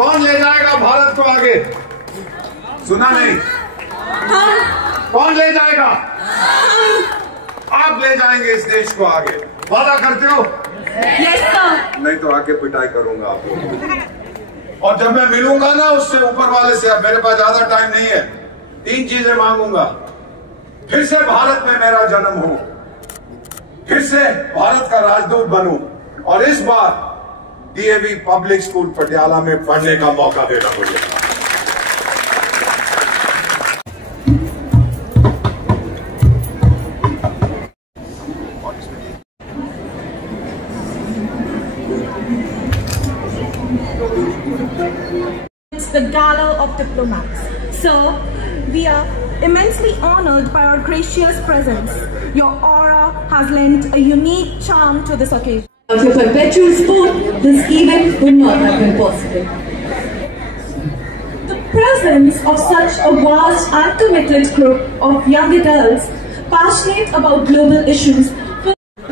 कौन ले जाएगा भारत को आगे? सुना नहीं? कौन ले जाएगा? आप ले जाएंगे इस देश को आगे, वादा करते हो? Yes sir. नहीं तो आके पिटाई करूंगा आपको। और जब मैं मिलूंगा ना उससे ऊपर वाले से, अब मेरे पास ज्यादा टाइम नहीं है, 3 चीजें मांगूंगा। फिर से भारत में मेरा जन्म हो, फिर से भारत का राजदूत बनूं, और इस बार डीएवी पब्लिक स्कूल पटियाला में पढ़ने का मौका देना मुझे। It's the Gala of Diplomats. Sir, we are immensely honored by your gracious presence. Your aura has lent a unique charm to this occasion. Without your perpetual support, this event would not have been possible. The presence of such a vast and committed group of young adults passionate about global issues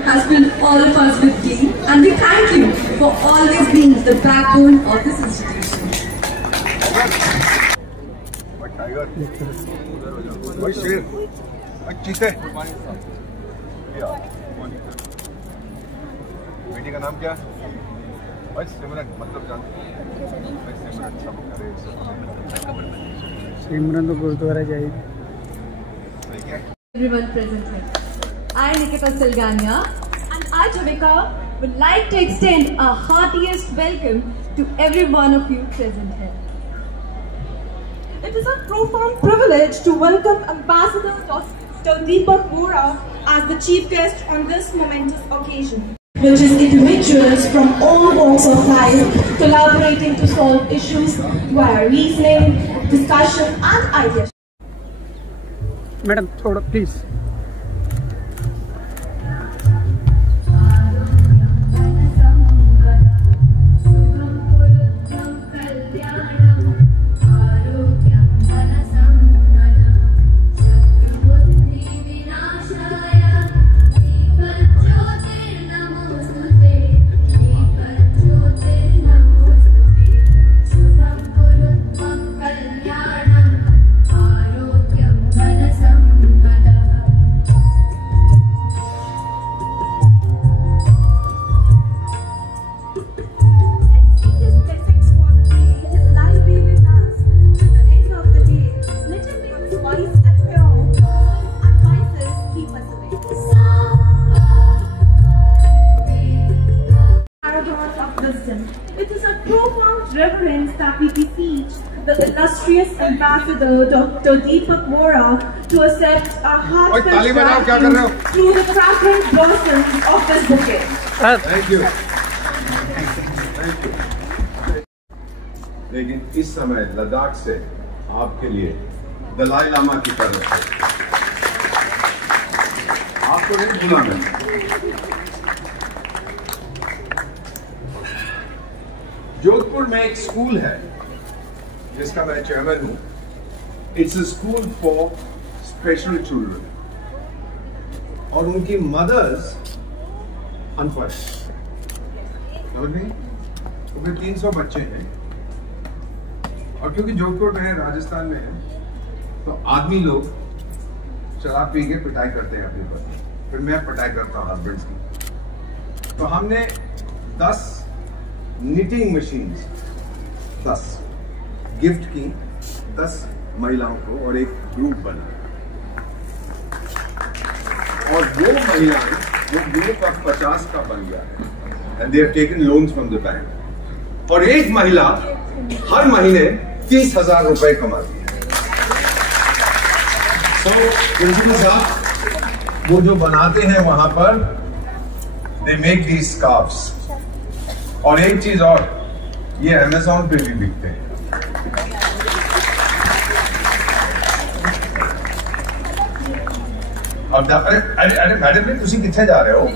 has filled all of us with glee, and we thank you for always being the backbone of this institution. बेटी का नाम क्या? सिमरन, मतलब सिमरन तो गुरुद्वारा जाएगी। Everyone present here. I, Nikita Silgania, and I, Javika, would like to extend our heartiest welcome to every one of you present here. It is a profound privilege to welcome Ambassador Dr. Deepak Vora as the chief guest on this momentous occasion, which is individuals from all walks of life collaborating to solve issues via reasoning, discussion and ideas. Madam थोड़ा please. It is a profound reverence that we beseech the illustrious Ambassador Dr. Deepak Vora to accept our heartfelt gratitude through the fragrant blossoms of this bouquet. Thank you. लेकिन इस समय लद्दाख से आपके लिए दलाई लामा की तरफ से आपको नहीं भूला मैं। जोधपुर में एक स्कूल है जिसका मैं चेयरमैन हूं। It's a school for special children, और उनकी मदर्स अनपढ़, समझ नहीं? उनमें 300 बच्चे हैं, और क्योंकि जोधपुर में है, राजस्थान में है, तो आदमी लोग शराब पी के पिटाई करते हैं अपने पति, फिर मैं पिटाई करता हूँ हस्बैंड्स की। तो हमने 10 निटिंग मशीन्स 10 गिफ्ट की 10 महिलाओं को, और एक ग्रुप बना, और वो महिलाएं, वो ग्रुप अब 50 का बन गया है, and they have taken loans from the bank, और एक महिला हर महीने 30,000 रुपए कमाती है। सो प्रिंसिपल साहब वो जो बनाते हैं वहां पर, दे मेक दीज स्कार्फ्स, और एक चीज और, ये अमेज़न पे भी बिकते हैं। अब अरे मैडम जी तुसी किथे जा रहे हो?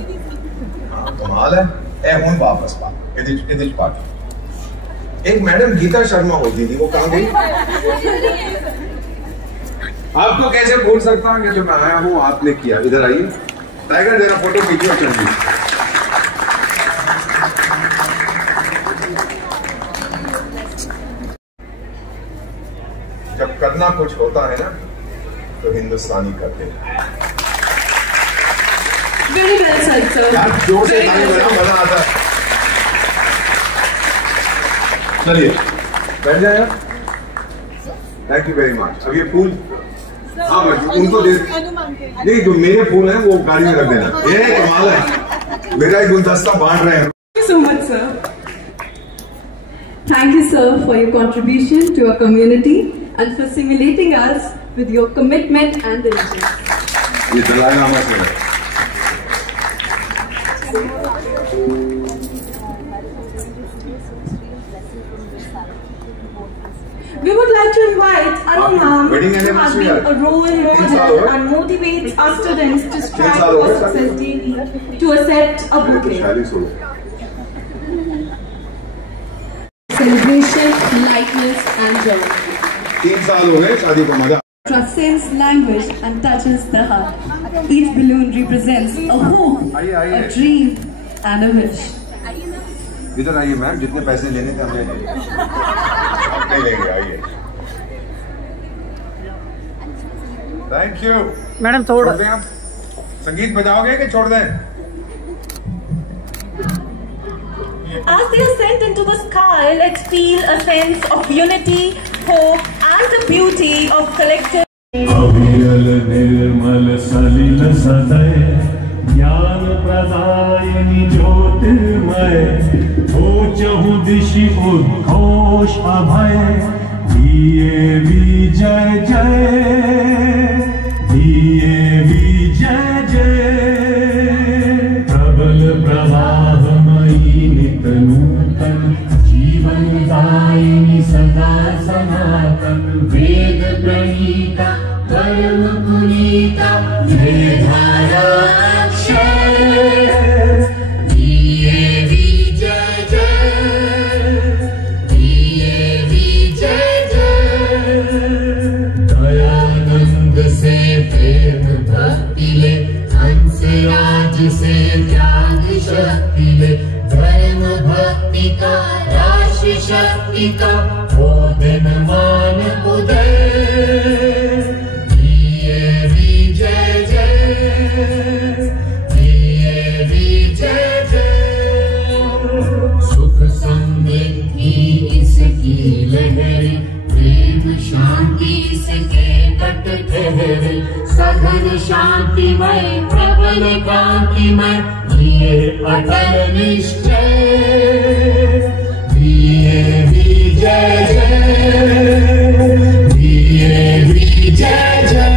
कमाल है। ए हुण वापस बात इधर पार्टी। एक मैडम गीता शर्मा होती थी, वो कहां गई? आपको कैसे भूल सकता हूं कि जो मैं आया हूं आपने किया। इधर आइए, टाइगर जरा फोटो खींचिए। चलिए इतना कुछ होता है ना तो हिंदुस्तानी करते हैं। Very well said, sir. यार जोर से ताली बजाओ, मजा आता है। चलिए बैठ जाए यार। Thank you very much. अब ये फूल हाँ उनको दे, नहीं जो मेरे फूल हैं वो गाड़ी में रख देना। ये कमाल है, मेरा ही गुलदस्ता बांट रहे हैं। Thank you so much, sir. Thank you, sir, for your contribution to our community and for stimulating us with your commitment and diligence. ये दलाई लामा से है। We would like to invite Anu Ma'am, who has been a role model and motivates our students to strive for success daily, to accept a bouquet. Celebration, lightness and joy. 3 साल हो गए शादी को, मजा Transcends language and touches the heart. Each balloon represents a hope, a dream and a wish. इधर आइए ma'am, जितने पैसे लेने थे हमने ले आप नहीं लेंगे, आइए। Thank you madam. थोड़ा आप संगीत बजाओगे कि छोड़ दें? As they ascend into the sky, let's feel a sense of unity, hope, and the beauty of collective. अविरल निर्मल सलिल सदय ज्ञान प्रदायिनी ज्योतिर्मय हो चहु दिशि उद्घोष अभय दिए विजय जय दिए विजय जय प्रबल प्रवाहमयी नित नूतन जीवन दायिनी सदा सनातन वेद प्रणीता परम पुनीता धारा अक्षर दिए विजय जय दिए विजय जय दयानंद से प्रेम भक्ति ले हंसराज से त्याग शक्ति ले धर्म भक्ति का राशि शक्ति का हो दिन मान उदय दिए विजय जय दिए विजय जय सुख समृद्धि इसकी लहरी प्रेम शांति इसके तट ठहरे सघन शांतिमय प्रबल कांतिमय दिए अटल निश्चय दिए विजय जय दिए विजय जय।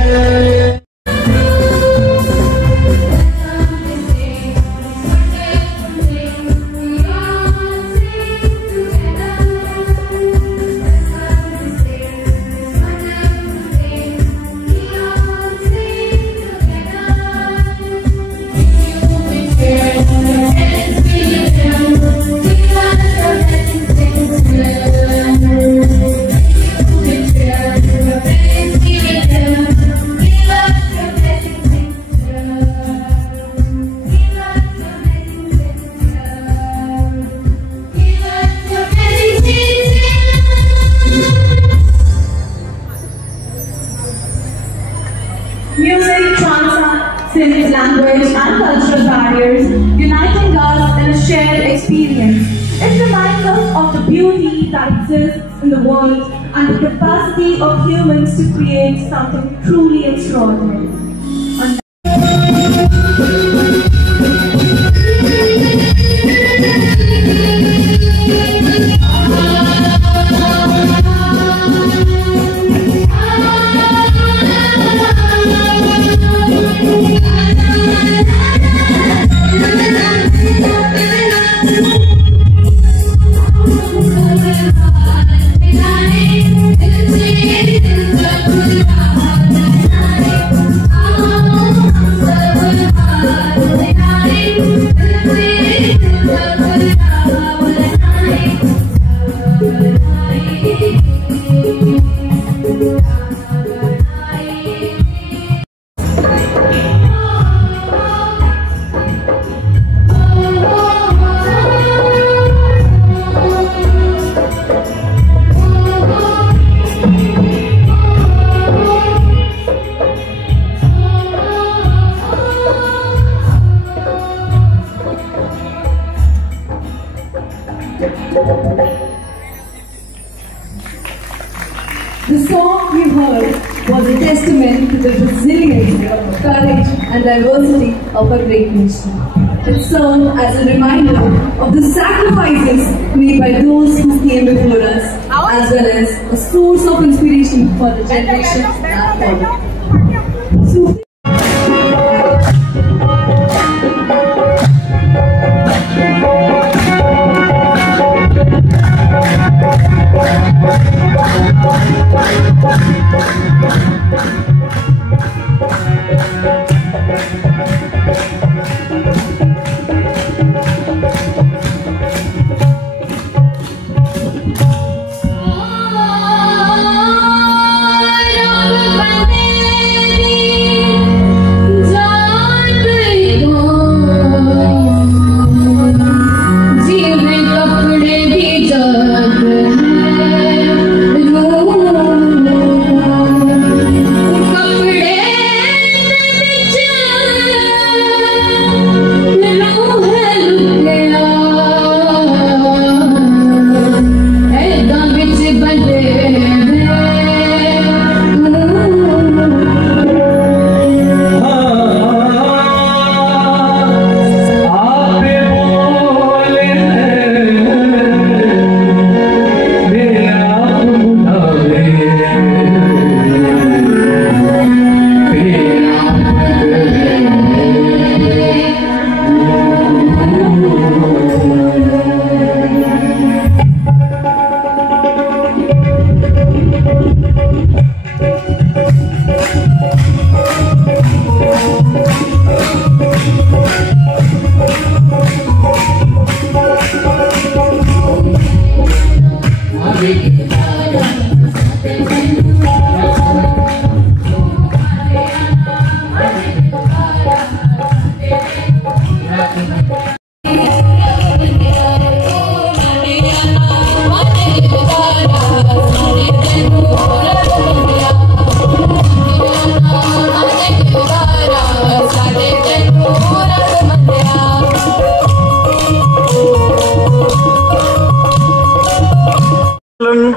Music transcends language and cultural barriers, uniting us in a shared experience. It reminds us of the beauty that exists in the world and the capacity of humans to create something truly extraordinary. The song you heard was a testament to the resilience, courage and diversity of our great nation. It served as a reminder of the sacrifices made by those who came before us, as well as a source of inspiration for the generations that followed.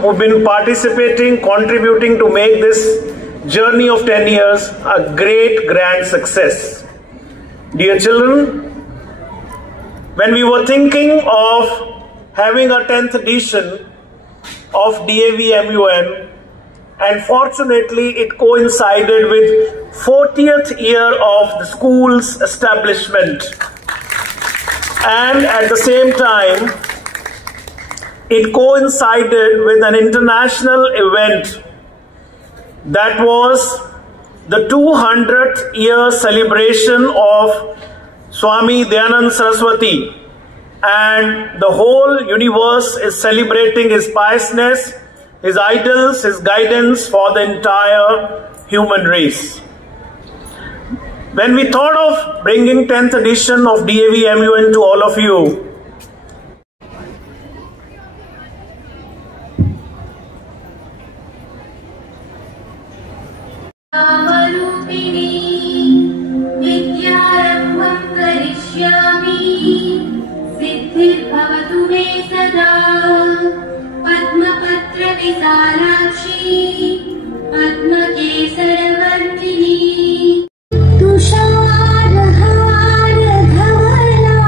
Who've been participating, contributing to make this journey of 10 years a great, grand success. Dear children, when we were thinking of having a 10th edition of DAV-MUN, and fortunately it coincided with 40th year of the school's establishment, and at the same time it coincided with an international event that was the 200th year celebration of Swami Dayanand Saraswati, and the whole universe is celebrating his piousness, his idols, his guidance for the entire human race. When we thought of bringing 10th edition of DAV-MUN to all of you, सिद्धिर्भवतु मे सदा पद्मपत्र विशालाक्षी पद्मकेसरवर्धिनी तुषारहार धवला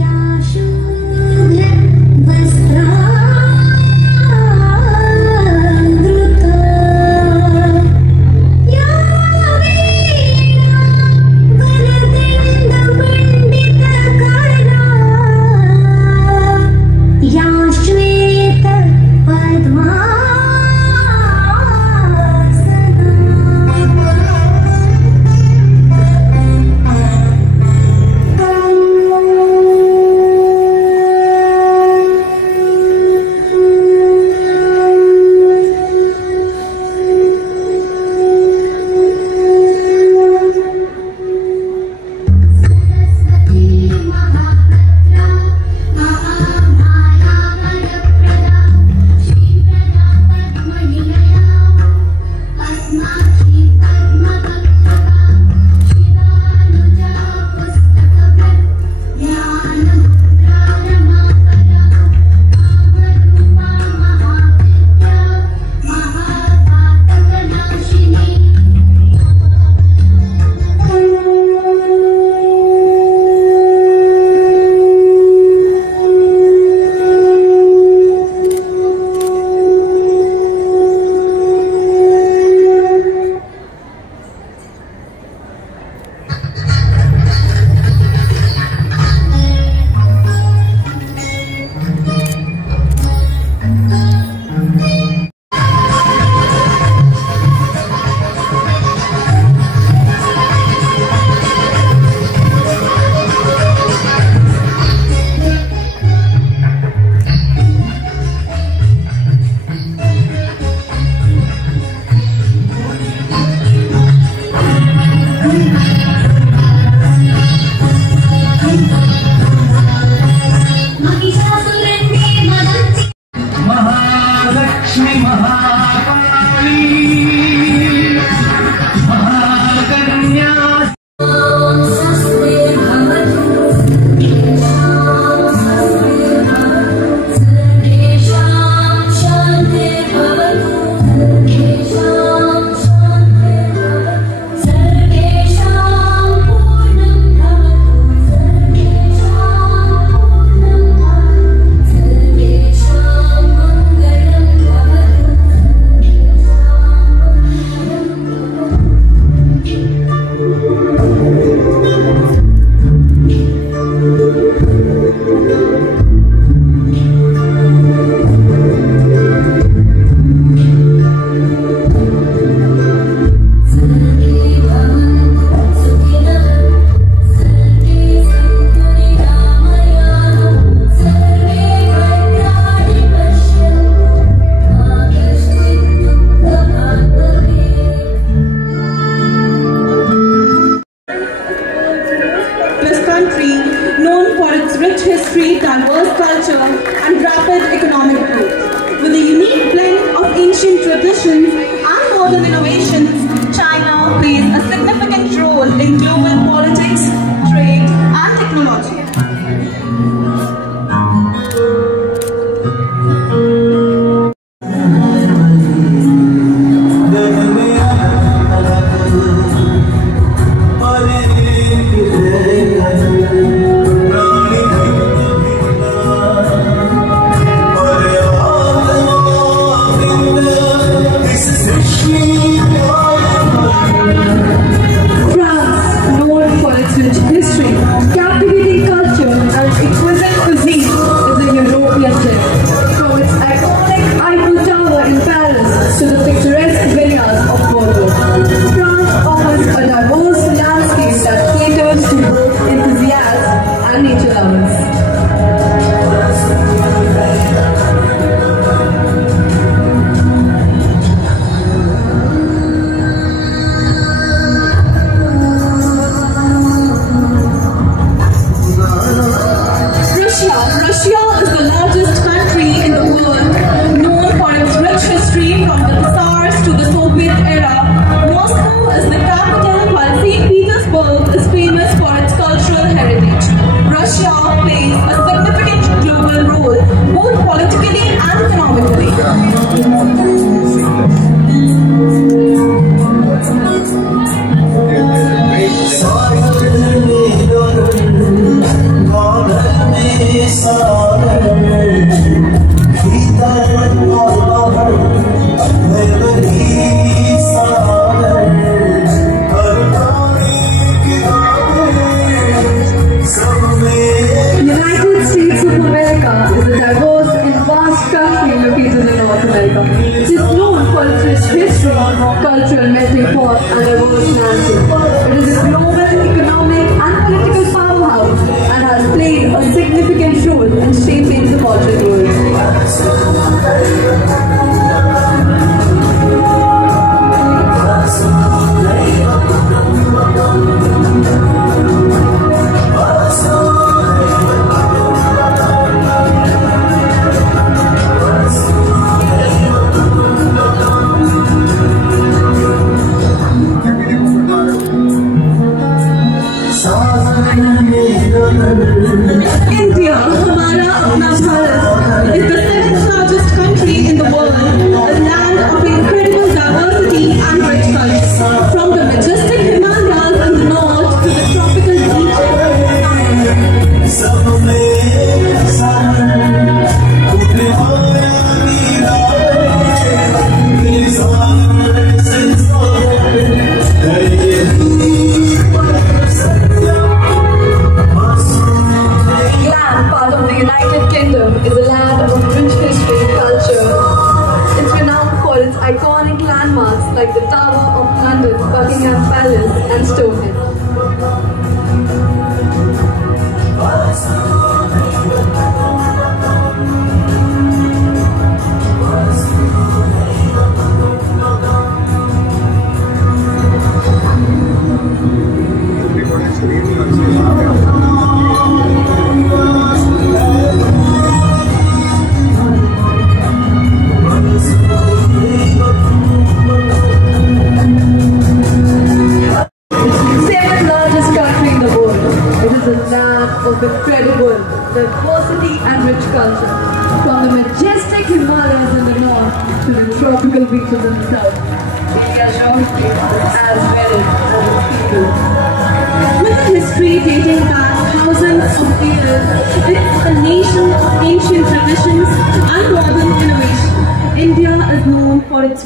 या शुभ्र वस्त्राधृता या वीणा वरदिन्द पंडितकरा या श्वेत Padma celebrate diverse culture and rapid economic growth. With a unique blend of ancient traditions and modern innovations, China plays a significant role in global politics, trade, and technology.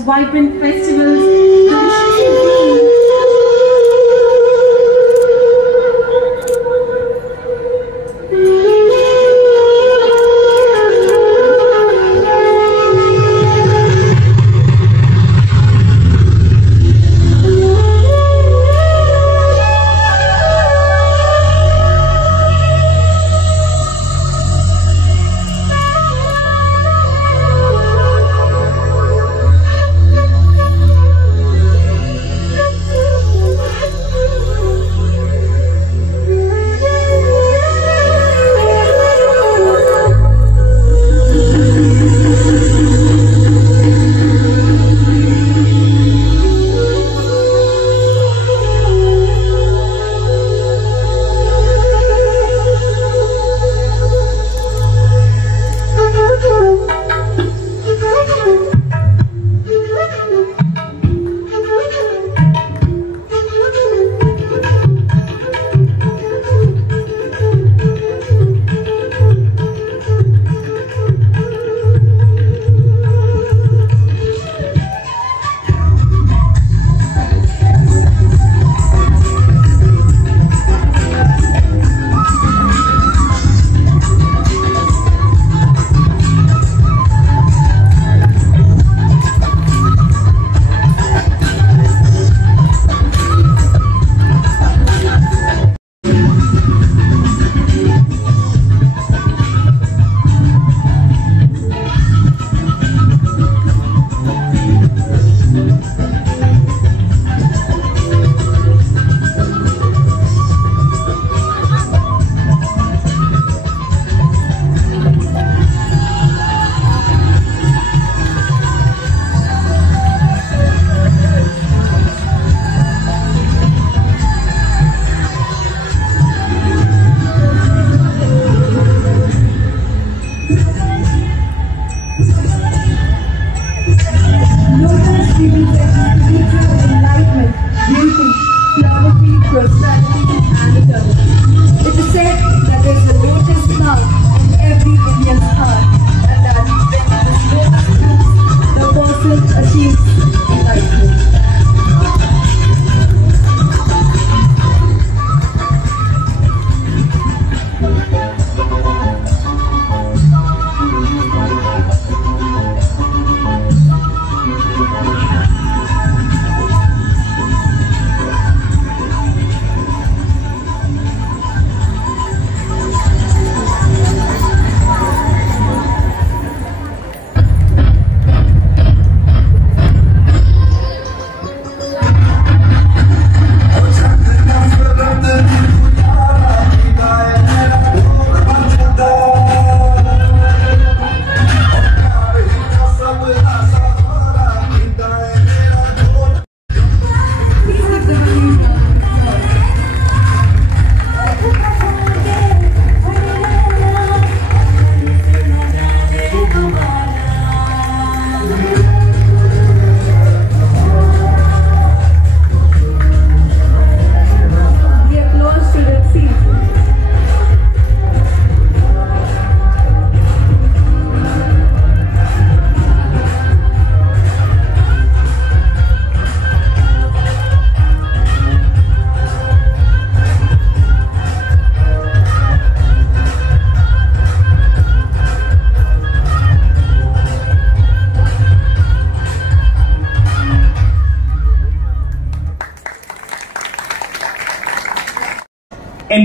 Vibrant festivals,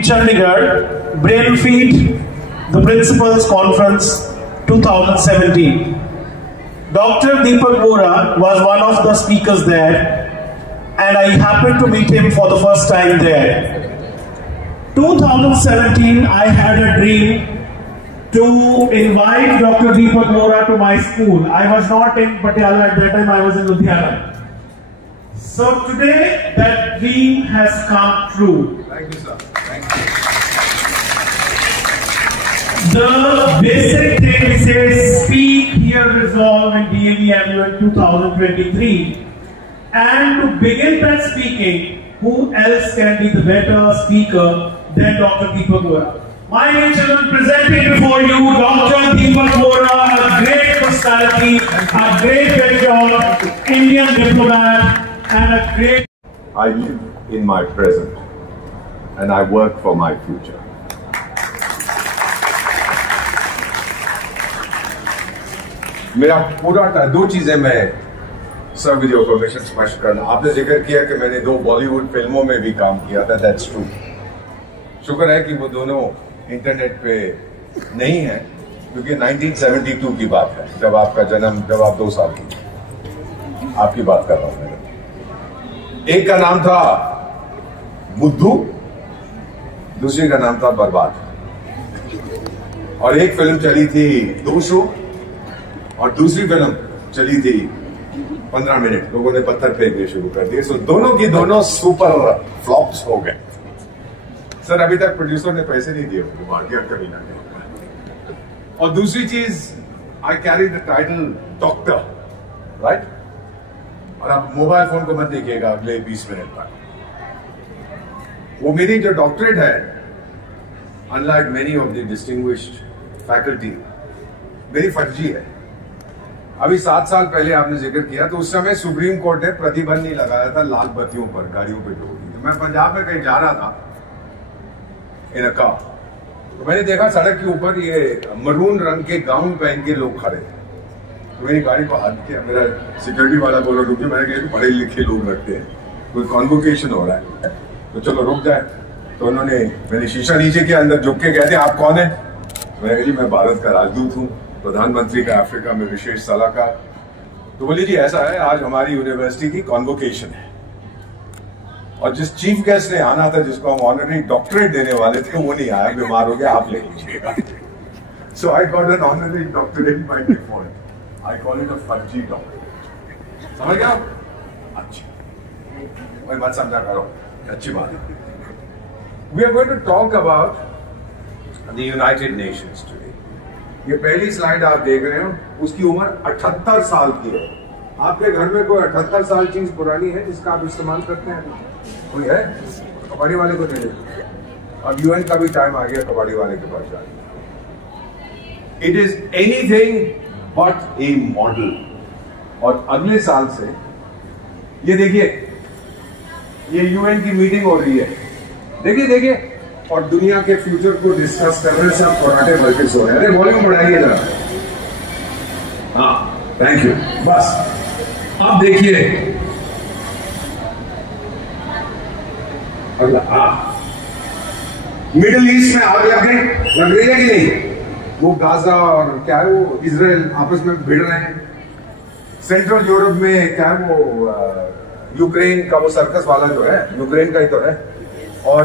in Chandigarh, Brainfeed, the Principals Conference 2017. Dr. Deepak Vora was one of the speakers there, and I happened to meet him for the first time there. 2017, I had a dream to invite Dr. Deepak Vora to my school. I was not in Patiala at that time, I was in Ludhiana. So today, that dream has come true. Thank you, sir. Thank you. The basic thing says, speak, hear, resolve in DAVMU in 2023. And to begin that speaking, who else can be the better speaker than Dr. Deepak Vora? My dear children, presenting before you Dr. Deepak Vora, a great personality, a great veteran, Indian diplomat, and a great... I live in my present and I work for my future. मेरा पूरा दो चीजें मैं sir with your permission स्पष्ट करना। आपने जिक्र किया कि मैंने 2 बॉलीवुड फिल्मों में भी काम किया था, दैट्स ट्रू। शुक्र है कि वो दोनों इंटरनेट पे नहीं है, क्योंकि 1972 की बात है, जब आपका जन्म, जब आप 2 साल की, आपकी बात कर रहा हूं मैं। एक का नाम था बुद्धू, दूसरी का नाम था बर्बाद, और एक फिल्म चली थी 200 और दूसरी फिल्म चली थी 15 मिनट। लोगों ने पत्थर फेंकने शुरू कर दिए, सो दोनों की दोनों सुपर फ्लॉप्स हो गए। सर अभी तक प्रोड्यूसर ने पैसे नहीं दिए मुझे, मार दिया कभी ना। और दूसरी चीज, I carry the title doctor, right? और आप मोबाइल फोन को मत देखिएगा अगले 20 मिनट तक। वो मेरी जो डॉक्टरेट है, unlike many of the distinguished faculty, मेरी फर्जी है। अभी 7 साल पहले आपने जिक्र किया, तो उस समय सुप्रीम कोर्ट ने प्रतिबंध नहीं लगाया था लाल बत्तियों पर गाड़ियों पे जोड़ने। तो मैं पंजाब में कहीं जा रहा था इन अ कार, तो मैंने देखा सड़क के ऊपर ये मरून रंग के गाउन पहन के लोग खड़े थे। तो मेरी गाड़ी को हाथ किया, मेरा सिक्योरिटी वाला बोला रुकिए। मैंने कहा पढ़े लिखे लोग रखते हैं, कोई कॉन्वोकेशन हो रहा है, तो चलो रुक जाए। तो उन्होंने, मैंने शीशा नीचे किया, अंदर झुक के कहते आप कौन है? मैंने कहा जी मैं भारत का राजदूत हूँ, प्रधानमंत्री का अफ्रीका में विशेष सलाहकार। तो बोली जी ऐसा है, आज हमारी यूनिवर्सिटी की कॉन्वोकेशन है, और जिस चीफ गेस्ट ने आना था, जिसको हम ऑनररी डॉक्टरेट देने वाले थे, वो नहीं आया, बीमार हो गया, आप ले लीजिएगा। So I got an honorary doctorate by default. I call it a फर्जी डॉक्टरेट। समझ गया? अच्छी कोई बात समझा करो, अच्छी बात है। We are going to talk about the United Nations today. ये पहली स्लाइड आप देख रहे हो, उसकी उम्र 78 साल की है। आपके घर में कोई 78 साल चीज पुरानी है जिसका आप इस्तेमाल करते हैं? कोई है? कबाड़ी वाले को दे दे। अब यूएन का भी टाइम आ गया कबाड़ी वाले के पास जाने। It is anything but A model. और अगले साल से ये देखिए, ये यूएन की मीटिंग हो रही है, देखिए देखिए, और दुनिया के फ्यूचर को डिस्कस कर रहे हैं सब कराटे वर्कर्स हो रहे हैं। अरे वॉल्यूम बढ़ाइए जरा। हाँ थैंक यू। बस अब देखिए, मिडिल ईस्ट में आग लग रही है कि नहीं? वो गाजा और क्या है वो इजराइल आपस में भिड़ रहे हैं। सेंट्रल यूरोप में क्या है वो यूक्रेन का वो सर्कस वाला जो है, यूक्रेन का ही तो है, और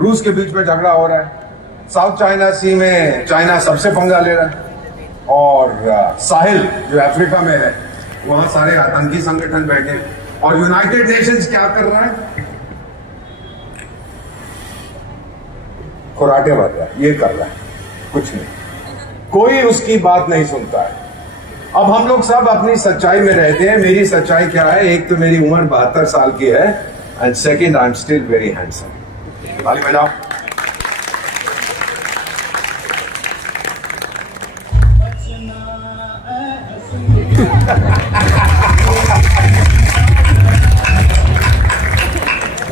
रूस के बीच में झगड़ा हो रहा है। साउथ चाइना सी में चाइना सबसे पंगा ले रहा है, और साहिल जो अफ्रीका में है, वहां सारे आतंकी संगठन बैठे हैं। और यूनाइटेड नेशंस क्या कर रहा है? खुराटे भर रहा है, ये कर रहा है, कुछ नहीं, कोई उसकी बात नहीं सुनता है। अब हम लोग सब अपनी सच्चाई में रहते हैं। मेरी सच्चाई क्या है? एक तो मेरी उम्र 72 साल की है, and second I am still very handsome. ताली बजाओ।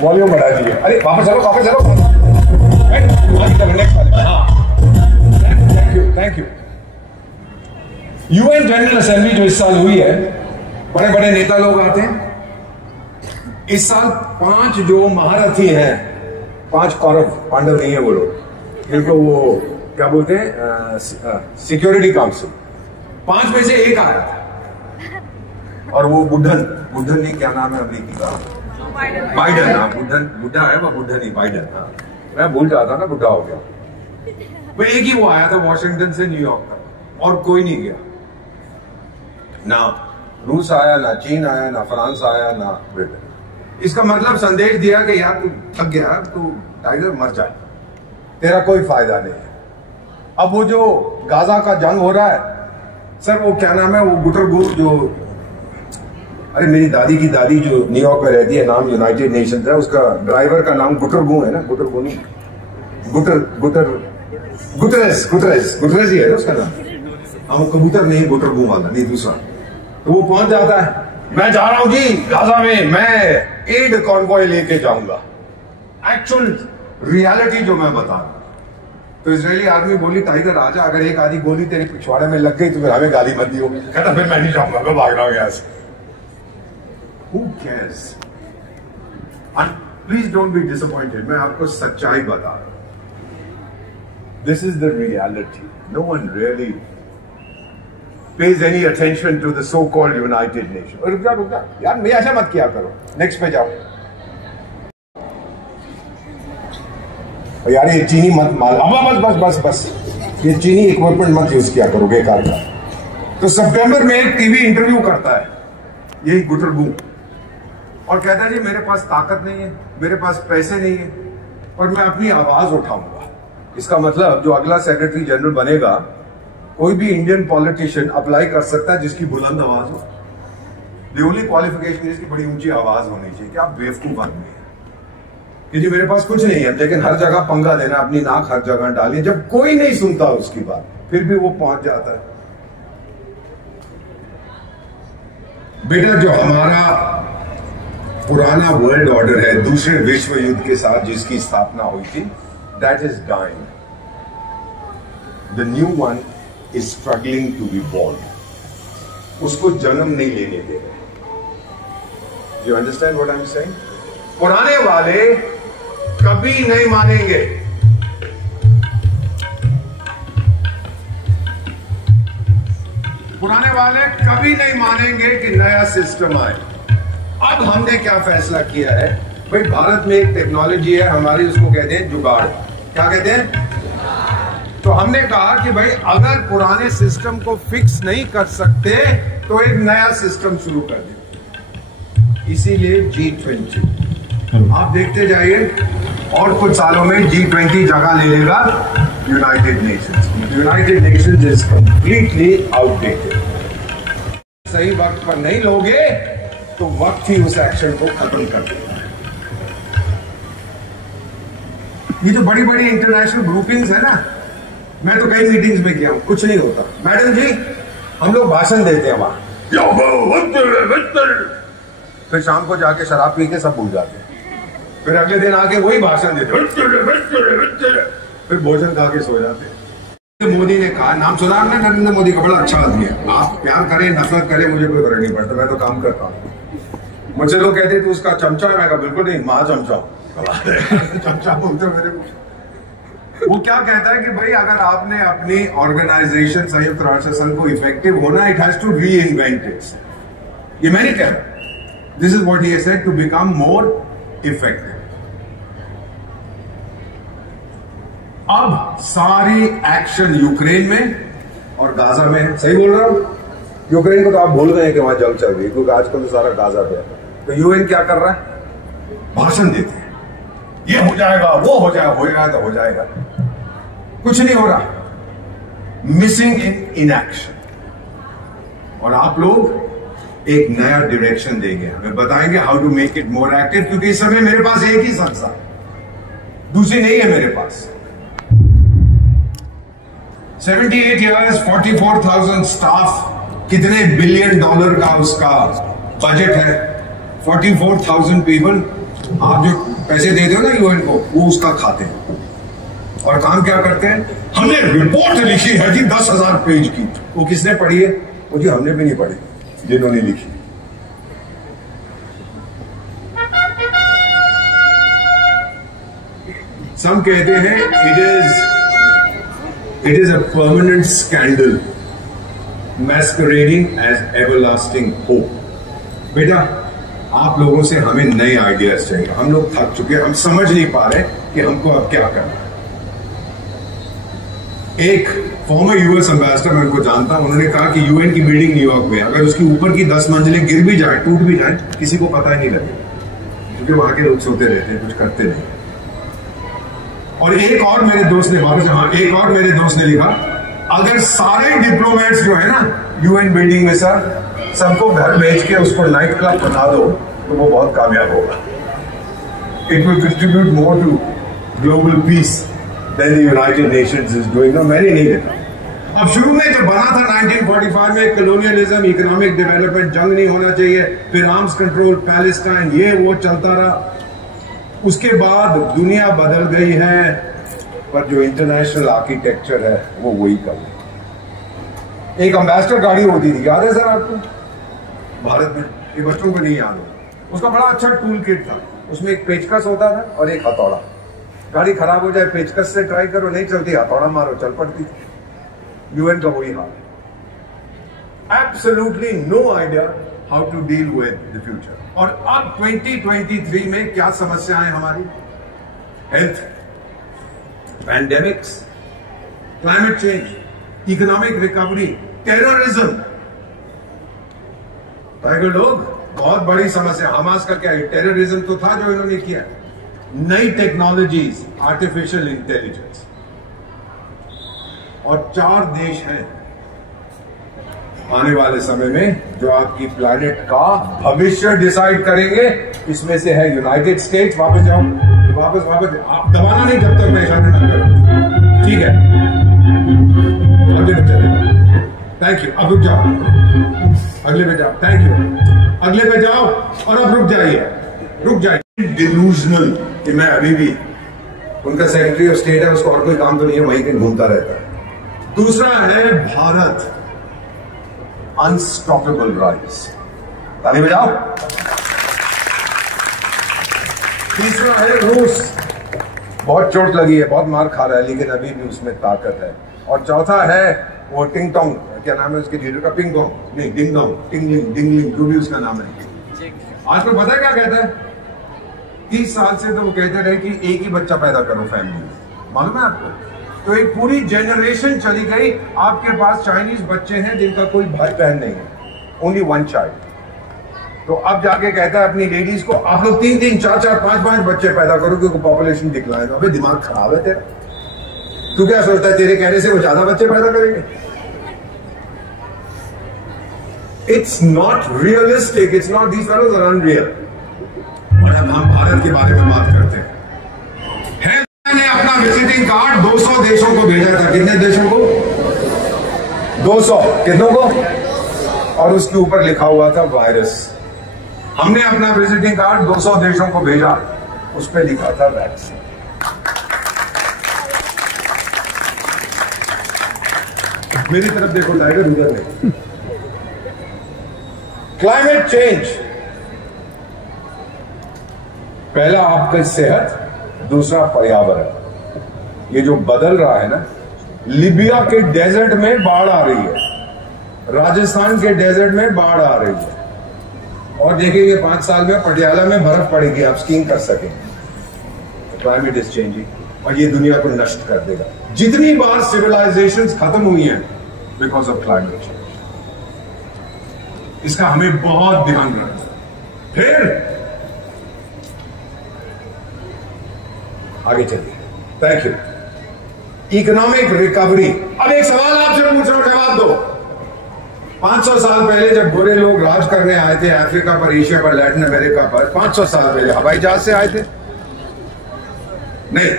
वॉल्यूम बढ़ा दीजिए। अरे वापस चलो, वापस चलो। Thank you. UN general assembly जो इस साल हुई है, बड़े बड़े नेता लोग आते हैं। इस साल 5 जो महारथी हैं 5 कौरव, पांडव नहीं है वो लोग, जिनको वो क्या बोलते हैं सिक्योरिटी काउंसिल, 5 में से एक आया था। और वो बुद्धन नहीं, क्या नाम है अमेरिकी का, बाइडन। हाँ बुद्धन, बुद्धा है वो, बुद्धन नहीं बाइडन। हाँ मैं भूल रहा था ना, बुद्धा हो गया। भाई एक ही वो आया था वॉशिंगटन से न्यूयॉर्क तक, और कोई नहीं गया। ना रूस आया, ना चीन आया, ना फ्रांस आया, ना ब्रिटेन। इसका मतलब संदेश दिया कि यार तू थक गया, तू टाइगर मर जाए, तेरा कोई फायदा नहीं है। अब वो जो गाजा का जंग हो रहा है सर, वो क्या नाम है, वो गुटरगू जो, अरे मेरी दादी की दादी जो न्यूयॉर्क में रहती है, नाम यूनाइटेड नेशंस है, उसका ड्राइवर का नाम गुटरगू है ना, गुटरगू नहीं, गुटरेस ही है ना उसका नाम। हाँ वो कबूतर नहीं, गुटरगू वाला नहीं, दूसरा। तो वो पहुंच जाता है, मैं जा रहा हूं जी गाजा में, मैं एड कॉन्वॉय लेके जाऊंगा। एक्चुअल रियलिटी जो मैं बता रहा हूं। तो इजरायली आदमी बोली टाइगर आजा, अगर एक आधी गोली तेरे पिछवाड़े में लग गई तो फिर हमें गाली मत दियो। कहता फिर मैं नहीं जाऊंगा, मैं भाग रहा हूं यहां से। Who cares? And please don't be disappointed. मैं आपको सच्चाई बता रहा हूं। This is the reality. No one really pays any attention to the so-called United Nations. रुक जा यार, मैं ऐसा मत किया करो। नेक्स्ट पे जाओ यार, ये चीनी मत मार, बस ये चीनी इक्विपमेंट मत यूज किया करो बेकार का। तो सितंबर में एक टीवी इंटरव्यू करता है यही गुटरगू, और कहता है जी मेरे पास ताकत नहीं है, मेरे पास पैसे नहीं है, और मैं अपनी आवाज उठाऊंगा। इसका मतलब जो अगला सेक्रेटरी जनरल बनेगा, कोई भी इंडियन पॉलिटिशियन अप्लाई कर सकता है जिसकी बुलंद आवाज हो। द ओनली क्वालिफिकेशन इसकी बड़ी ऊंची आवाज होनी चाहिए। कि आप बेवकूफ आदमी है कि जी मेरे पास कुछ नहीं है, लेकिन हर जगह पंगा देना, अपनी नाक हर जगह डालिए, जब कोई नहीं सुनता उसकी बात, फिर भी वो पहुंच जाता है। बेटा जो हमारा पुराना वर्ल्ड ऑर्डर है, दूसरे विश्व युद्ध के साथ जिसकी स्थापना हुई थी, that is dying. The new one is struggling to be born. उसको जन्म नहीं लेने दे रहे। You understand what I am saying? पुराने वाले कभी नहीं मानेंगे। पुराने वाले कभी नहीं मानेंगे कि नया सिस्टम आए। अब हमने क्या फैसला किया है, भाई भारत में एक टेक्नोलॉजी है हमारी, उसको कहते हैं जुगाड़। क्या कहते हैं? तो हमने कहा कि भाई अगर पुराने सिस्टम को फिक्स नहीं कर सकते तो एक नया सिस्टम शुरू कर दे। इसीलिए G20 आप देखते जाइए, और कुछ सालों में G20 जगह ले लेगा United Nations. United Nations is completely outdated. सही वक्त पर नहीं लोगे तो वक्त ही उस एक्शन को खत्म कर देगा। ये जो बड़ी बड़ी इंटरनेशनल ग्रुपिंग्स है ना, मैं तो कई मीटिंग्स में गया हूं, कुछ नहीं होता। मैडम जी हम लोग भाषण देते हैं वहां, फिर शाम को जाके शराब पी के सब भूल जाते हैं, फिर अगले दिन आके वही भाषण देते, फिर भोजन खा के सो जाते हैं। मोदी ने कहा, नाम सुना आपने नरेंद्र मोदी का? बड़ा अच्छा आदमी है, आप प्यार करें नफरत करें मुझे कोई फर्क नहीं पड़ता, मैं तो काम करता हूँ। मुझसे लोग कहते तू उसका चमचा है, मैं कहा बिल्कुल नहीं, महा चमचा चमचा बोलते मेरे को। वो क्या कहता है कि भाई अगर आपने अपनी ऑर्गेनाइजेशन संयुक्त राष्ट्र संघ को इफेक्टिव होना, it has to reinvent it. ये मैंने कहा, this is what he said, to become more effective. अब सारी एक्शन यूक्रेन में और गाजा में, सही बोल रहा हूं? यूक्रेन को तो आप भूल गए कि वहां जंग चल रही है, क्योंकि आजकल तो सारा गाजा पे है। तो यूएन क्या कर रहा है? भाषण देते हैं, ये हो जाएगा, वो हो जाएगा तो हो जाएगा, कुछ नहीं हो रहा। Missing in action. और आप लोग एक नया डायरेक्शन देंगे, हमें बताएंगे how to make it more active, क्योंकि इस समय मेरे पास एक ही संस्था, दूसरी नहीं है मेरे पास। 78 years, 44,000 स्टाफ, कितने $billion का उसका बजट है, 44,000 पीपल। आप जो पैसे देते हो ना यूएन को, वो उसका खाते हैं। और काम क्या करते हैं? हमने रिपोर्ट लिखी है जी 10,000 पेज की, वो किसने पढ़ी है? वो जी हमने भी नहीं पढ़ी, जिन्होंने लिखी। some कहते हैं it is a permanent scandal masquerading as everlasting hope. बेटा, आप लोगों से हमें नए आइडियाज चाहिए. हम लोग थक चुके हैं, हम समझ नहीं पा रहे कि हमको अब क्या करना है. एक फॉर्मर यूएस एम्बेसडर, मैं उनको जानता हूं, उन्होंने कहा कि यूएन की बिल्डिंग न्यूयॉर्क में, अगर उसकी ऊपर की 10 मंजिलें गिर भी जाए, टूट भी जाए, किसी को पता ही नहीं लगेगा, क्योंकि वहां के लोग सोते रहते हैं, कुछ करते नहीं. और एक और मेरे दोस्त ने लिखा, अगर सारे डिप्लोमेट्स जो है ना यूएन बिल्डिंग में सर, सबको घर भेज के उसको नाइट क्लब बना दो, तो वो बहुत कामयाब होगा. It will contribute more to global peace than the United Nations is doing. No, मैंने नहीं देखा. अब शुरू में जब बना था 1945 में, कॉलोनियलिज्म, इकोनॉमिक डेवलपमेंट, जंग नहीं होना चाहिए, फिर आर्म्स कंट्रोल, पैलेस्टाइन, ये वो चलता रहा. उसके बाद दुनिया बदल गई है, पर जो इंटरनेशनल आर्किटेक्चर है वो वही कम है. एक एम्बेसडर गाड़ी होती थी, याद है सर आपको, भारत में? ये बच्चों को नहीं याद हो. उसका बड़ा अच्छा टूल किट था, उसमें एक पेचकस होता था और एक हथौड़ा. गाड़ी खराब हो जाए, पेचकस से ट्राई करो, नहीं चलती, हथौड़ा मारो, चल पड़ती थी. यूएन का वही हाल. Absolutely no idea how to deal with the future. और अब 2023 में क्या समस्याएं हमारी? Health, pandemics, climate change, economic recovery, terrorism. Tiger लोग, बहुत बड़ी समस्या. हमास का क्या है? टेररिज्म तो था जो इन्होंने किया. नई टेक्नोलॉजीज, आर्टिफिशियल इंटेलिजेंस. और 4 देश हैं आने वाले समय में जो आपकी प्लैनेट का भविष्य डिसाइड करेंगे. इसमें से है यूनाइटेड स्टेट्स. वापस जाओ, वापस आप दबाना नहीं जब तक मैं इशारे न करूं, ठीक है? अगले पे चलेगा. Thank you. अब रुक जाओ, अगले पे जाओ. Thank you. अगले पे जाओ और अब रुक जाइए. डिलूजनल कि मैं अभी भी उनका सेक्रेटरी ऑफ स्टेट है, उसको और कोई काम तो नहीं है, वहीं कहीं घूमता रहता है. दूसरा है भारत, अनस्टॉपेबल राइज. ताली बजाओ. तीसरा है रूस, बहुत चोट लगी है, बहुत मार खा रहा है, लेकिन अभी भी उसमें ताकत है. और चौथा है वो टिंग टोंग, क्या नाम है उसके लीडर का? पिंग टोंग नहीं, डिंग डोंग, टिंगलिंग, डिंगलिंग, जो भी उसका नाम है. आजकल पता है क्या कहता है? 30 साल से तो वो कहते रहे कि एक ही बच्चा पैदा करो फैमिली में. मालूम है आपको? तो एक पूरी जनरेशन चली गई. आपके पास चाइनीज बच्चे हैं जिनका कोई भाई बहन नहीं है, ओनली 1 चाइल्ड. तो अब जाके कहता है अपनी लेडीज को, आप लोग 3-3, 4-4, 5-5 बच्चे पैदा करो क्योंकि पॉपुलेशन डिक्लाइन. अबे दिमाग खराब है तेरा. तू क्या सोचता है तेरे कहने से वो ज्यादा बच्चे पैदा करेंगे? It's not realistic. It's not, these fellows are unreal. और अब हम भारत के बारे में बात करते हैं. मैंने अपना विजिटिंग कार्ड 200 देशों को भेजा था. कितने देशों को? 200. कितनों को? और उसके ऊपर लिखा हुआ था वायरस. हमने अपना विजिटिंग कार्ड 200 देशों को भेजा, उस पर लिखा था वैक्सीन. मेरी तरफ देखो टाइगर, उधर नहीं. क्लाइमेट चेंज, पहला आपकी सेहत, दूसरा पर्यावरण. ये जो बदल रहा है ना, लीबिया के डेजर्ट में बाढ़ आ रही है, राजस्थान के डेजर्ट में बाढ़ आ रही है, और देखेंगे 5 साल में पटियाला में बर्फ पड़ेगी, आप स्कीइंग कर सकेंगे. क्लाइमेट इज चेंजिंग और ये दुनिया को नष्ट कर देगा. जितनी बार सिविलाइजेशंस खत्म हुई हैं बिकॉज ऑफ क्लाइमेट चेंज. इसका हमें बहुत ध्यान रखना है. फिर आगे चलिए. Thank you. Economic recovery. अब एक सवाल आपसे पूछ रहा हूं, जवाब दो. 500 साल पहले जब गोरे लोग राज करने आए थे अफ्रीका पर, एशिया पर, लैटिन अमेरिका पर, 500 साल पहले हवाई जहाज से आए थे? नहीं.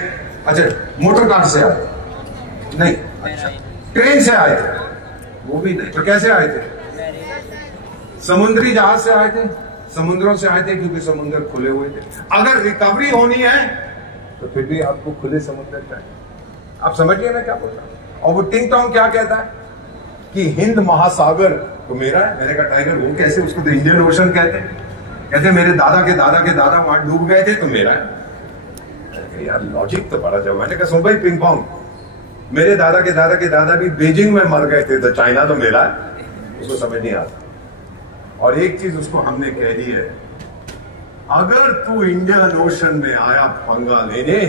अच्छा, मोटर कार से आए? नहीं. अच्छा, ट्रेन से आए थे? वो भी नहीं. तो कैसे आए थे? समुद्री जहाज से आए थे. समुद्रों से आए थे क्योंकि समुद्र खुले हुए थे. अगर रिकवरी होनी है तो फिर भी आपको खुले समुद्र चाहिए. आप समझिए मैं क्या बोल रहा हूं. और वो टिंग टोंग क्या कहता है कि हिंद महासागर तो मेरा है. मैंने कहा टाइगर वो कैसे? उसको तो इंडियन ओशन कहते हैं. कहते मेरे दादा के दादा के दादा वहां डूब गए थे तो मेरा है. यार लॉजिक तो बड़ा जब मैंने कहा सुन भाई पिंग पोंग, मेरे दादा के दादा के दादा भी बीजिंग में मर गए थे, तो चाइना तो मेरा है, उसको समझ नहीं आता। और एक चीज उसको हमने कह दी है, अगर तू इंडियन ओशन में आया पंगा लेने,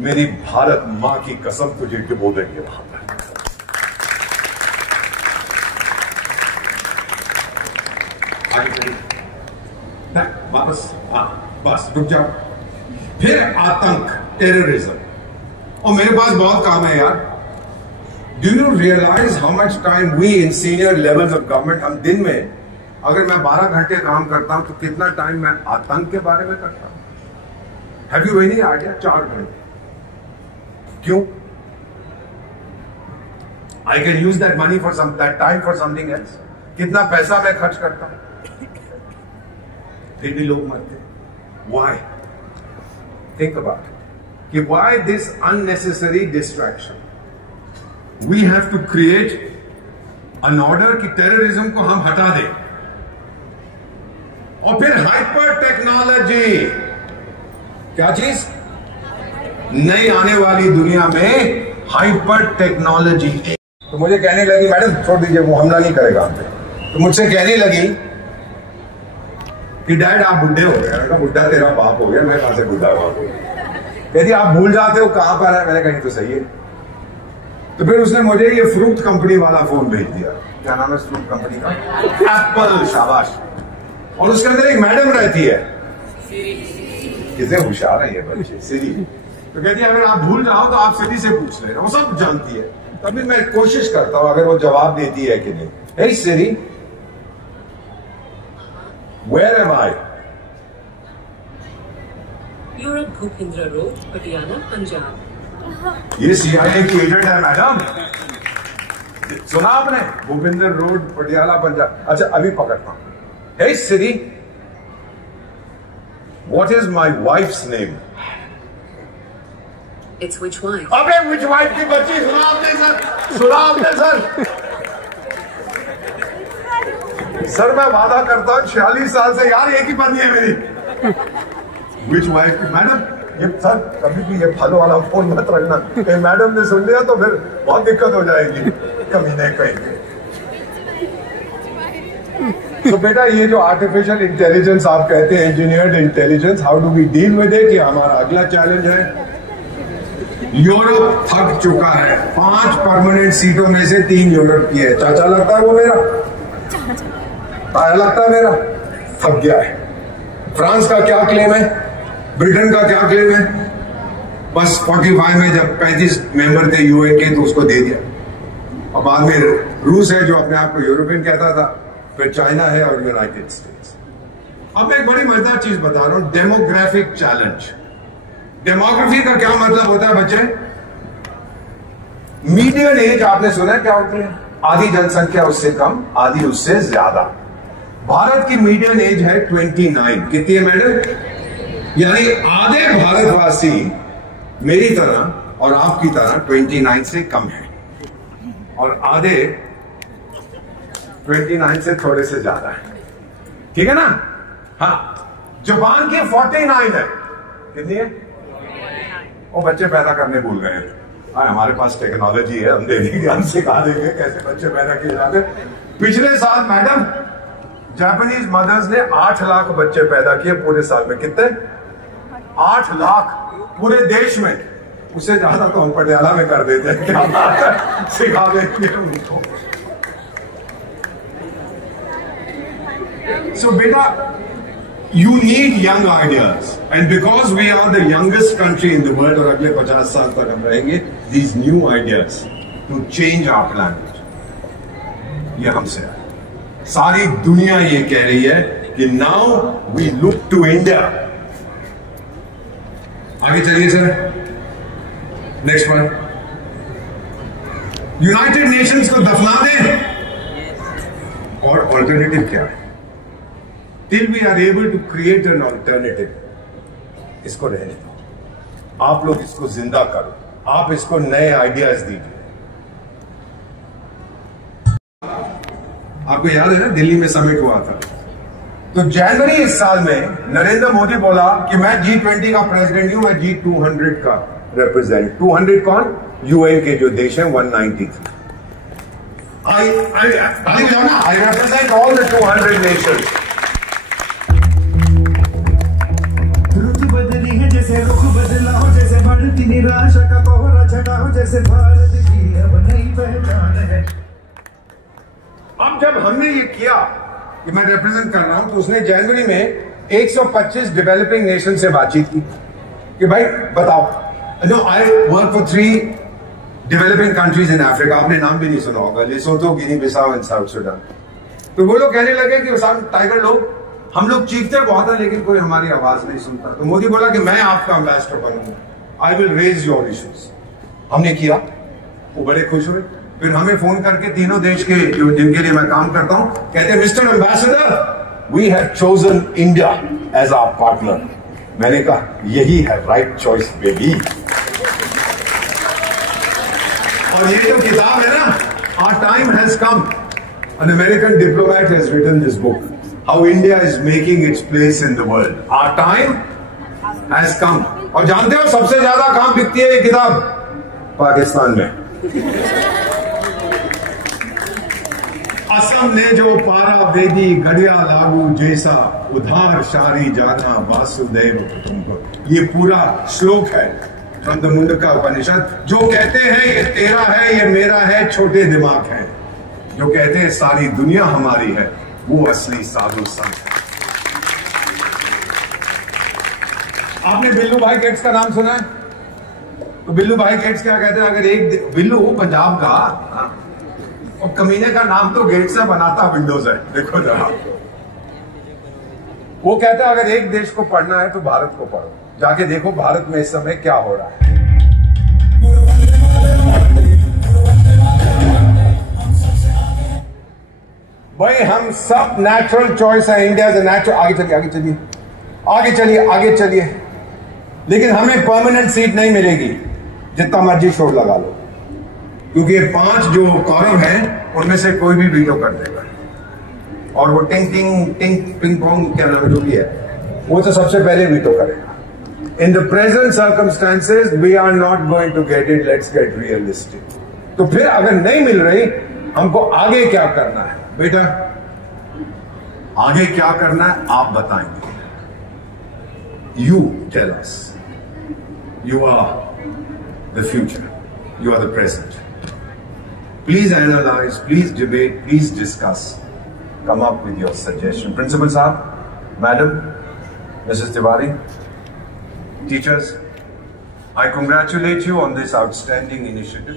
मेरी भारत मां की कसम तुझे डुबो देंगे वहां पर। वापस, हाँ बस रुक जाओ। फिर आतंक, टेररिज्म, और मेरे पास बहुत काम है यार। Do you realise how much time we in senior levels of government, हम दिन में अगर मैं 12 घंटे काम करता हूं तो कितना टाइम मैं आतंक के बारे में करता हूं? Have you any idea? 4 घंटे। क्यों? I can use that money for that time for something else. कितना पैसा मैं खर्च करता हूं, फिर भी लोग मरते हैं। Why? Think about it. कि why this unnecessary distraction? We have to create an order कि टेररिज्म को हम हटा दें। और फिर हाइपर टेक्नोलॉजी, क्या चीज? नई आने वाली दुनिया में हाइपर टेक्नोलॉजी। तो मुझे कहने लगी, मैडम छोड़ दीजिए, वो हमला नहीं करेगा हम पे। तो मुझसे कहने लगी कि डैड आप बुढ़े हो गए। मैंने कहा बुढ़ा तेरा बाप हो गया, मैं कहां से बुढ़ा हुआ? कहती आप भूल जाते हो कहां पर है। मैंने कहा तो सही है। तो फिर उसने मुझे ये फ्रूट कंपनी वाला फोन भेज दिया। क्या नाम है फ्रूट कंपनी का? एप्पल। शाबाश। और उसके अंदर एक मैडम रहती है, कितने होशियार है ये बच्चे। सिरी। तो कहती है अगर आप भूल जाओ तो आप सिरी से पूछ लेना, वो सब जानती है। तभी मैं कोशिश करता हूं अगर वो जवाब देती है कि नहीं। हे सिरी, where am I? You're at Bhupendra Road, Patiala, Punjab. ये CIA की एजेंट है मैडम, सुना आपने? भूपेंद्र रोड, पटियाला, पंजाब। अच्छा अभी पकड़ता हूं। Hey Siri, what is my wife's name? It's which wife? अबे which wife की बच्ची, सुना आपने सर? सुना आपने सर? सर मैं वादा करता हूं 46 साल से यार एक ही पत्नी है मेरी। विच वाइफ की? मैडम ये सर कभी भी ये फल वाला फोन मत रखना, मैडम ने सुन लिया तो फिर बहुत दिक्कत हो जाएगी। कमीने कहीं। तो बेटा ये जो आर्टिफिशियल इंटेलिजेंस आप कहते हैं, engineered intelligence, how do we deal with it? ये हमारा अगला चैलेंज है। यूरोप थक चुका है। 5 परमानेंट सीटों में से 3 यूरोप की है। चाचा लगता है वो मेरा, ताया लगता है मेरा, थक गया है। फ्रांस का क्या क्लेम है? ब्रिटेन का क्या क्लेम है? बस 45 में जब 35 मेंबर थे यूएन के तो उसको दे दिया। और बाद में रूस है जो अपने आप को यूरोपियन कहता था, फिर चाइना है और यूनाइटेड स्टेट्स। अब मैं एक बड़ी मजेदार चीज बता रहा हूं, डेमोग्राफिक चैलेंज। डेमोग्राफी का क्या मतलब होता है बच्चे? मीडियन एज आपने सुना है क्या होती है? आधी जनसंख्या उससे कम, आधी उससे ज्यादा। भारत की मीडियन एज है 29। कितनी है मैडम? यानी आधे भारतवासी मेरी तरह और आपकी तरह 29 से कम है, और आधे 29 से थोड़े से ज्यादा है। ठीक है ना? हाँ, जापान की 49 है। कितनी है? वो बच्चे पैदा करने भूल गए। हमारे पास टेक्नोलॉजी है, हम देखेंगे, हम सिखा देंगे कैसे बच्चे पैदा किए जाते। पिछले साल मैडम जापानीज मदर्स ने 8 लाख बच्चे पैदा किए पूरे साल में। कितने? 8 लाख पूरे देश में। उससे ज्यादा तो हम पटियाला में कर देते हैं। क्या बात है, सिखा देंगे उनको। So beta, you need young ideas, and because we are the youngest country in the world, और अगले 50 साल तक हम रहेंगे, these new ideas to change our planet, ये हमसे है। सारी दुनिया ये कह रही है कि now we look to India। आगे चलिए sir, next one. United Nations को दफना दें, और ऑल्टरनेटिव क्या है? Till we are able to create an alternative, इसको रहने दो। आप लोग इसको जिंदा करो, आप इसको नए आइडियाज दीजिए। आपको याद है ना दिल्ली में समिट हुआ था, तो जनवरी इस साल में नरेंद्र मोदी बोला कि मैं G20 का प्रेसिडेंट हूं, मैं G200 का रिप्रेजेंट। 200 कौन? यूएन के जो देश हैं 193। I represent all the 200 nations. रुत बदली है जैसे रुख बदला हो, जैसे बढ़ती निराशा का कोहरा छटा हो, जैसे भारत की अब नई पहचान है। अब जब हमने ये किया कि मैं रिप्रेजेंट कर रहा हूं, तो उसने जनवरी में 125 डेवलपिंग नेशन से बातचीत की कि भाई बताओ। No, I work for 3 developing countries in Africa. आपने नाम भी नहीं सुना होगा, Lesotho, Guinea Bissau and South Sudan. तो वो लोग कहने लगे कि टाइगर लोग, हम लोग चीखते बहुत है लेकिन कोई हमारी आवाज नहीं सुनता। तो मोदी बोला कि मैं आपका एम्बेसडर बनूंगा, I will raise your issues. हमने किया, वो बड़े खुश हुए। फिर हमें फोन करके तीनों देश के जो जिनके लिए मैं काम करता हूं कहते हैं, mister ambassador, we have chosen India as our partner. मैंने कहा यही है राइट चॉइस बेबी। और ये जो किताब है ना, Our time has come. An American diplomat has written this book, How India is Making Its Place in the World. Our time has come. और जानते हो सबसे ज्यादा कहां बिकती है ये किताब? पाकिस्तान में। असम ने जो पारा वेदी गढ़िया लागू जैसा, उधार शारी जाना वासुदेव कुटुंब। ये पूरा श्लोक है मुंडका उपनिषद। जो कहते हैं ये तेरा है, ये मेरा है, छोटे दिमाग है। जो कहते हैं सारी दुनिया हमारी है, वो असली साधु संत है। आपने बिल्लू भाई गेट्स का नाम सुना है? तो बिल्लू भाई गेट्स क्या कहते हैं? अगर एक बिल्लू पंजाब का, और कमीने का नाम तो गेट्स है, बनाता विंडोज है। देखो जरा, वो कहता है अगर एक देश को पढ़ना है तो भारत को पढ़ो। जाके देखो भारत में इस समय क्या हो रहा है। भाई हम सब नेचुरल चॉइस है, इंडिया इज नेचुरल। आगे चलिए, आगे चलिए, आगे चलिए, आगे चलिए। लेकिन हमें परमानेंट सीट नहीं मिलेगी, जितना मर्जी शोर लगा लो, क्योंकि ये 5 जो कौरव हैं उनमें से कोई भी वीटो कर देगा। और वो टिंग टिंग टिंग पिंग पोंग क्या नाम जो भी है, वो तो सबसे पहले वीटो करेगा। In the present circumstances, we are not going to get it. Let's get realistic. तो फिर अगर नहीं मिल रही, हमको आगे क्या करना है? बेटा, आगे क्या करना है आप बताएंगे। You tell us. You are the future. You are the present. Please analyze, please debate, please discuss. Come up with your suggestion. Principal Saab, Madam, Mrs. Tiwari, teachers, I congratulate you on this outstanding initiative.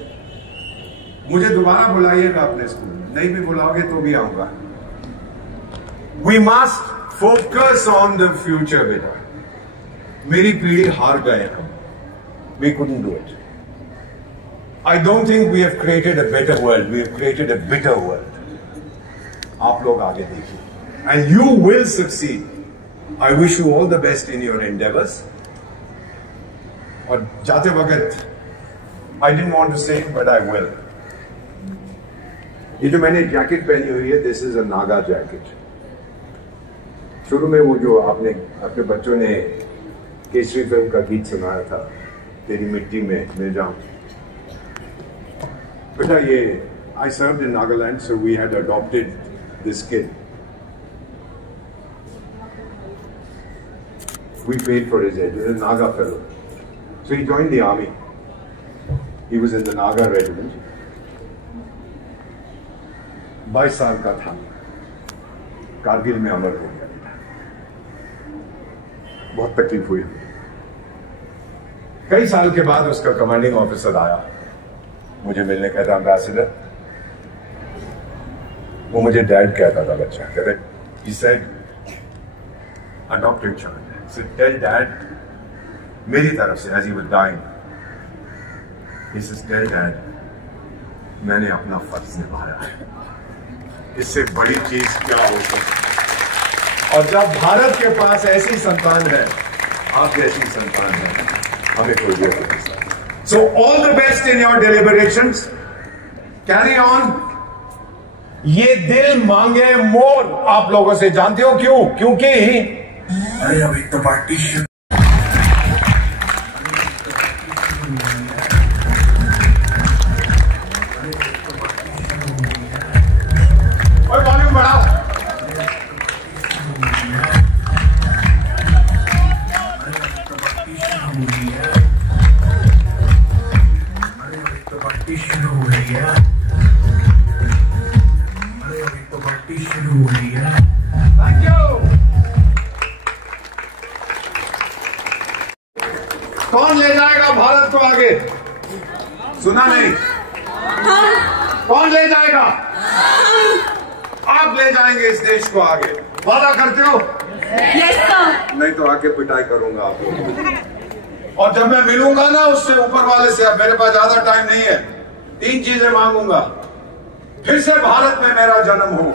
मुझे दोबारा बुलाइएगा अपने school में, नहीं भी बुलाओगे तो भी आऊंगा। We must focus on the future, बेटा। मेरी पीढ़ी हार गए हम। We couldn't do it. I don't think we have created a better world. We have created a bitter world. आप लोग आगे देखिए, and you will succeed. I wish you all the best in your endeavors. और जाते वक्त I didn't want to say but I will. ये जो मैंने जैकेट पहनी हुई है, this is a Naga jacket. शुरू में वो जो आपने अपने बच्चों ने केसरी फिल्म का गीत सुनाया था, तेरी मिट्टी में मिल जाऊं, बेटा ये I served in Nagaland, so we had adopted this kid. We paid for his education, a Naga fellow. So he joined the army. He was in the Naga regiment. 22 साल का था, कारगिल में अमर हो गया बेटा। बहुत तकलीफ हुई। कई साल के बाद उसका कमांडिंग ऑफिसर आया मुझे मिलने, कहता एम्बेसडर, वो मुझे डैड कहता था बच्चा, कहते he said adopted child. So tell dad, मेरी तरफ से, as he was dying, he says tell dad, मैंने अपना फर्ज निभाया है। इससे बड़ी चीज क्या हो सकती। और जब भारत के पास ऐसी संतान है, आप जैसी संतान है, हमें कोई भी नहीं। So all the best in your deliberations. Carry on. ये दिल मांगे मोर आप लोगों से। जानते हो क्यों? क्योंकि अरे अभी तो पार्टी वॉल्यूम बढ़ाओ। पार्टी शुरू हो रही है। अरे अभी तो पार्टी शुरू हो रही है। Thank you. कौन ले जाएगा भारत को आगे? सुना नहीं? कौन ले जाएगा? आप ले जाएंगे इस देश को आगे। वादा करते हो? Yes sir. नहीं तो आके पिटाई करूंगा आप लोगों। और जब मैं मिलूंगा ना उससे ऊपर वाले से, अब मेरे पास ज्यादा टाइम नहीं है, 3 चीजें मांगूंगा। फिर से भारत में मेरा जन्म हो,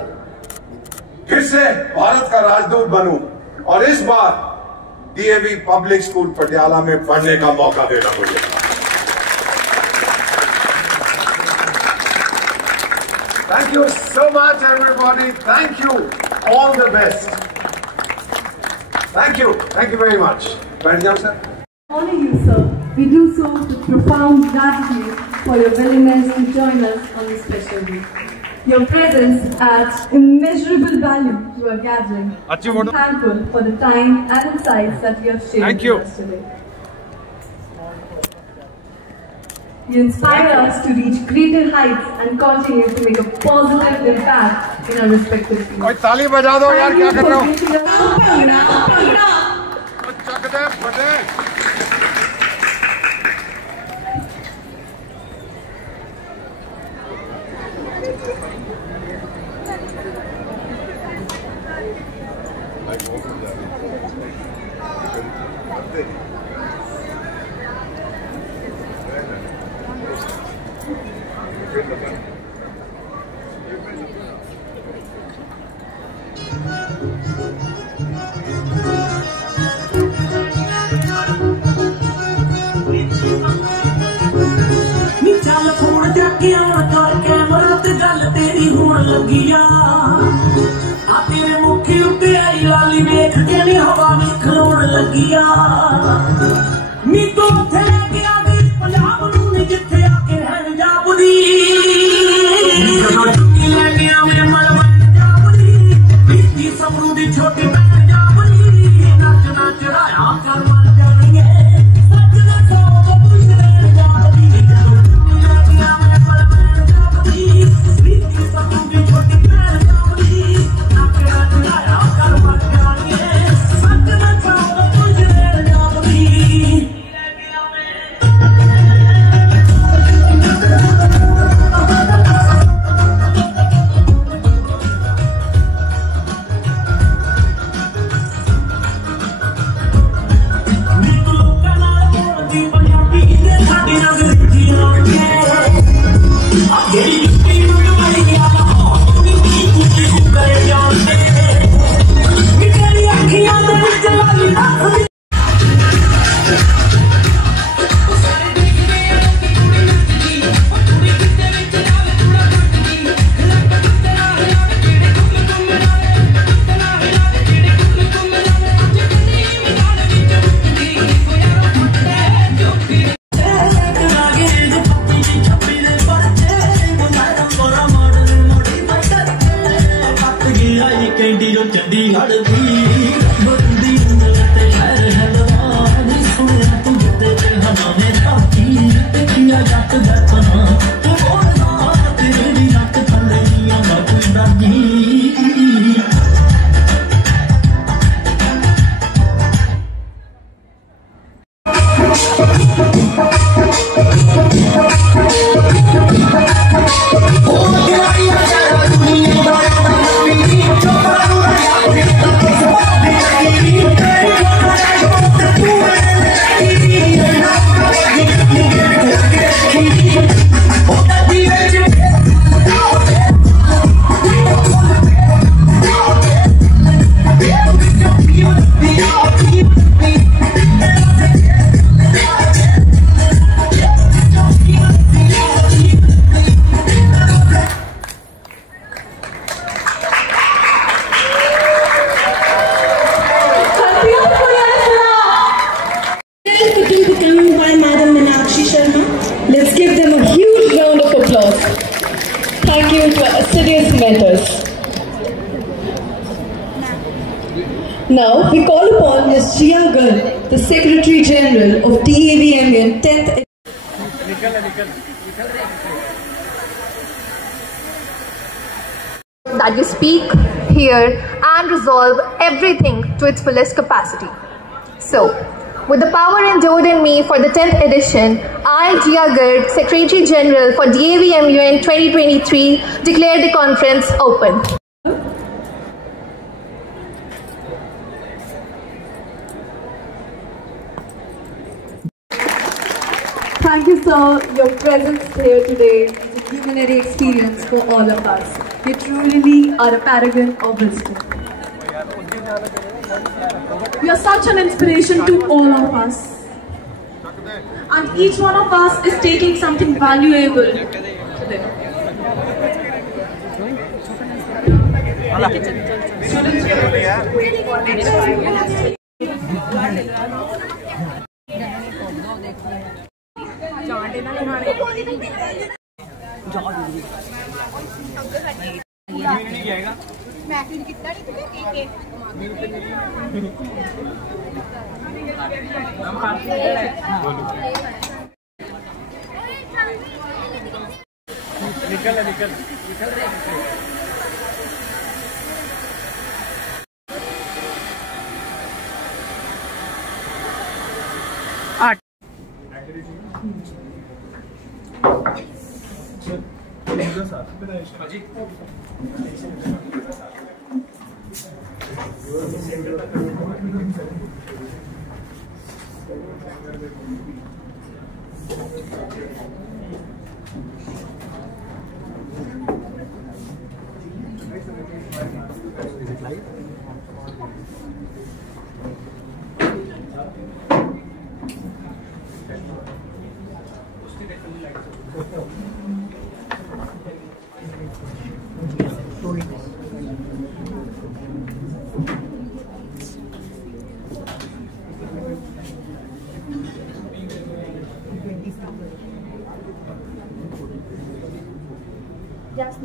फिर से भारत का राजदूत बनूं, और इस बार डीएवी पब्लिक स्कूल पटियाला में पढ़ने का मौका देना मुझे। Thank you so much everybody. Thank you, all the best. Thank you very much. बैठ जाओ sir. Honor you, sir. We do so with profound gratitude for your willingness to join us on this special day. Your presence adds immeasurable value to our gathering. I'm thankful for the time and insights that you have shared with us today. You inspire us to reach greater heights and continue to make a positive impact in our respective fields. कोई ताली बजा दो यार, क्या कर रहे हो? चल फोन जाके आउण करके मरत गल तेरी होण लगी आ तेरे मुखे उत्ते आई लाली वेख के नी हवा में खलोण लगी नी तू उत्थे लेके आ गई पंजाब नूं नी जिथे आके रहन जाबदी लेके आवे मलवंड जाबदी बीती सबरू दी छोटी भैन जाबदी नच ना चढ़ाया कर मर जाएंगे सच दे सो बुझे जाबदी चंडीगढ़ भी बंदी ते शहर हलवान सुने तू जिते हमारे काफी किया जट दर्पना तू बोलना तेरे भी नक थले ना कोई दागी Keep due to assiduous matters. Now we call upon Ms. Jia Garg, the Secretary General of DAVMUN 10th. That we speak, hear and resolve everything to its fullest capacity. So, with the power endowed in me for the 10th edition, I, Jia Garg, Secretary General for DAVMUN 2023, declare the conference open. Thank you, sir. Your presence here today is a luminary experience for all of us. You truly are a paragon of wisdom. You are such an inspiration to all of us. And each one of us is taking something valuable today. Students, wait for next 5 minutes. Yes,